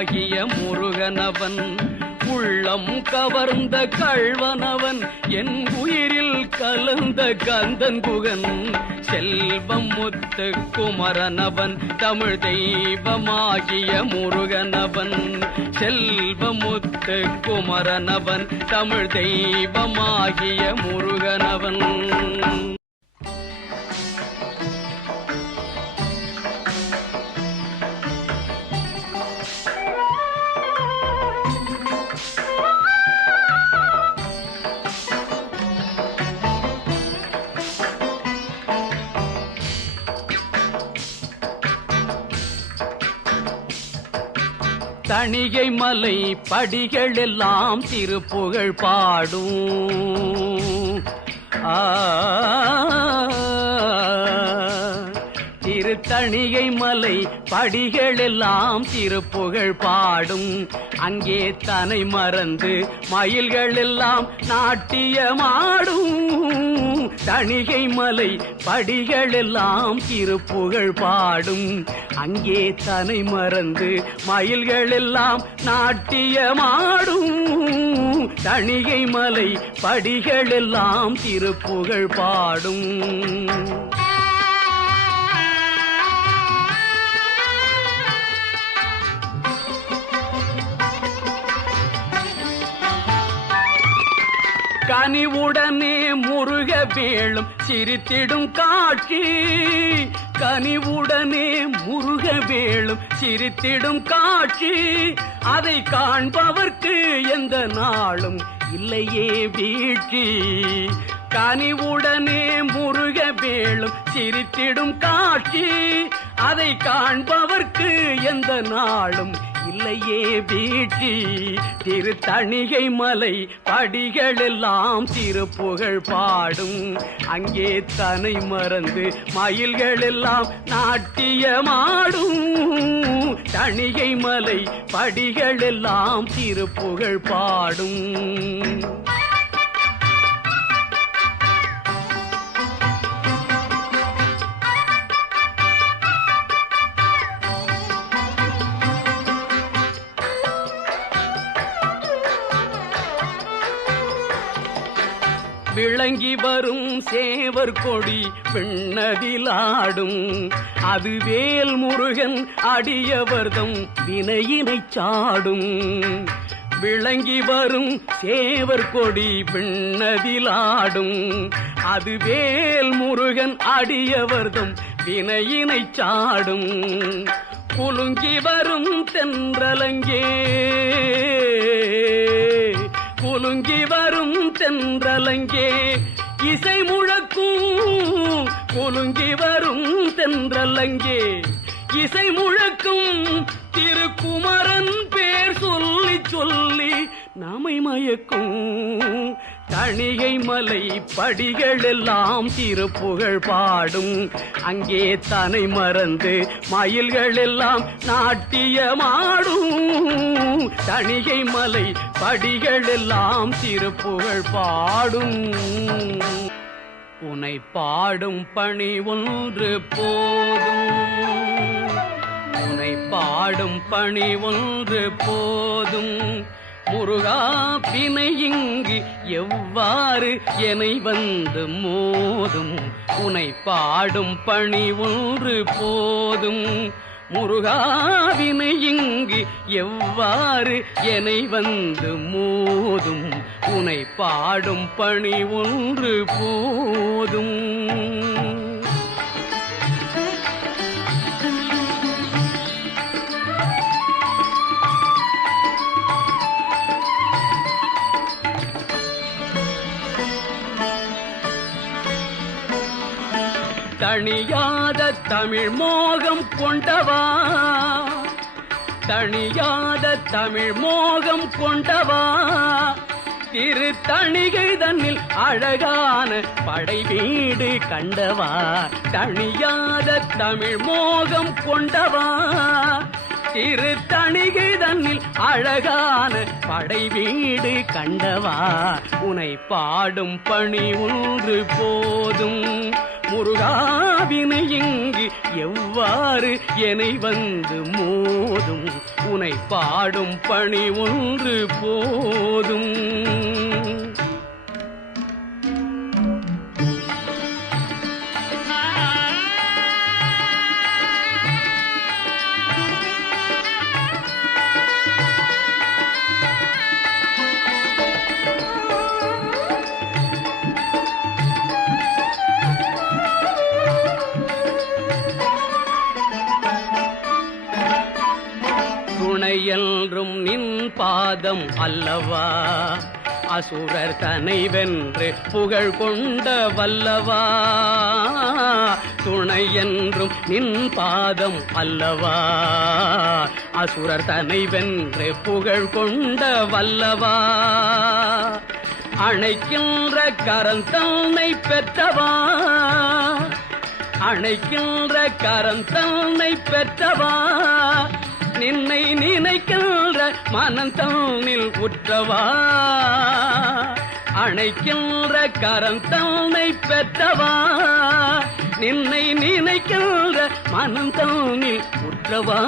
ஆகிய முருகனவன் உள்ளம் கவர்ந்த கழ்வனவன் என் உயிரில் கலந்த கந்தன் குகன் செல்வம் முத்து குமரனவன் தமிழ் தெய்வமாகிய முருகனவன் செல்வம் முத்து குமரனவன் தமிழ் தெய்வமாகிய முருகனவன். தணிகை மலை படிகள் எல்லாம் திருப்புகழ் பாடும். திருத்தணிகை மலை படிகள் எல்லாம் திருப்புகழ் பாடும். அங்கே தனை மறந்து மயில்கள் எல்லாம் நாட்டியமாடும். தணிகை மலை படிகள் எல்லாம் திருப்புகழ் பாடும். அங்கே தனை மறந்து மயில்கள் எல்லாம் நாட்டியமாடும். தணிகை மலை படிகள் எல்லாம் திருப்புகழ் பாடும். கனிவுடனே முருக வேளும் சிரித்திடும் காட்சி. கனிவுடனே முருக வேளும் சிரித்திடும் காட்சி. அதை காண்பவர்க்கு எந்த நாளும் இல்லையே வீழ்ச்சி. கனிவுடனே முருக வேளும் சிரித்திடும் காட்சி. அதை காண்பவர்க்கு எந்த நாளும் இல்லையே வீழ்ச்சி திருத்தணிகை மலை படிகள் எல்லாம் திருப்புகழ் பாடும். அங்கே தனை மறந்து மயில்கள் எல்லாம் நாட்டியமாடும். தணிகை மலை படிகள் எல்லாம் திருப்புகழ் பாடும். விளங்கி வரும் சேவர் கொடி பெண்ணதிலாடும் அது வேல் முருகன் அடியவர்தம் வினையினை சாடும். விளங்கி வரும் சேவர் கொடி விண்ணதிலாடும். அது வேல் முருகன் அடியவர்தம் வினையினை சாடும். குலுங்கி வரும் தென்றலங்கே இசை முழக்கும் குலுங்கி வரும் தென்றலங்கே. இசை முழக்கும் திருக்குமரன் பேர் சொல்லி சொல்லி நாமை மயக்கும். தணிகை மலை படிகள் எல்லாம் திருப்புகழ் பாடும். அங்கே தனை மறந்து மயில்கள் எல்லாம் நாட்டியமாடும். தணிகை மலை படிகள் எல்லாம் திருப்புகழ் பாடும். உனை பாடும் பணி ஒன்று போதும். உனை பாடும் பணி ஒன்று போதும். முருகா பிணை இங்கு எவ்வாறு என்னை வந்து மோதும்? உனை பாடும் பணி ஒன்று போதும். முருகாவினை இங்கு எவ்வாறு என்னை வந்து மோதும்? உனை பாடும் பணி ஒன்று போதும். தனியாத தமிழ் மோகம் கொண்டவா? தனியாத தமிழ் மோகம் கொண்டவா? திரு தணிகை தன்னில் அழகான படை வீடு கண்டவா? தனியாத தமிழ் மோகம் கொண்டவா? திரு தணிகை தன்னில் அழகான படை வீடு கண்டவா? உனை பாடும் பணி ஒன்று போதும். முருகாவினை இங்கு எவ்வாறு என்னை வந்து மோதும்? உனை பாடும் பணி ஒன்று போதும். பாதம் அல்லவா? அசுரர் தனை வென்று புகழ் கொண்ட வல்லவா? துணை என்றும் நின் பாதம் அல்லவா? அசுரர் தனை வென்று புகழ் கொண்ட வல்லவா? அணைக்கின்ற கரம் தன்னை பெற்றவா? அணைக்கின்ற கரம் தன்னை பெற்றவா? மனந்தவனில் உற்றவா? அணைக்கின்ற கரந்தன்னை பெற்றவா? நின்னை நினைக்கின்ற மனந்தனில் உற்றவா?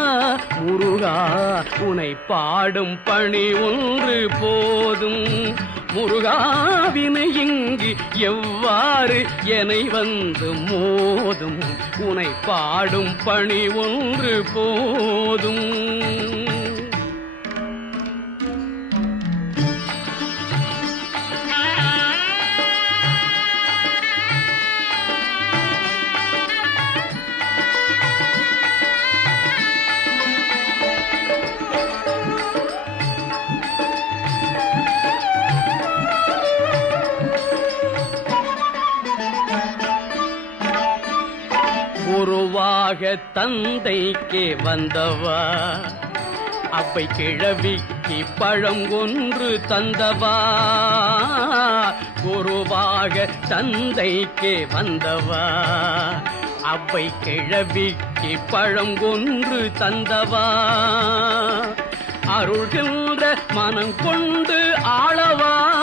முருகா உனை பாடும் பணி ஒன்று போதும். முருகாவினை இங்கு எவ்வாறு என வந்து மோதும்? உனை பாடும் பணி ஒன்று போதும். குருவாக தந்தைக்கு வந்தவா. அப்பை கிழவிக்கு பழம் ஒன்று தந்தவா. குருவாக தந்தைக்கு வந்தவா. அப்பை கிழவிக்கு பழம் ஒன்று தந்தவா. அருள்கின்ற மனம் கொண்டு ஆளவா.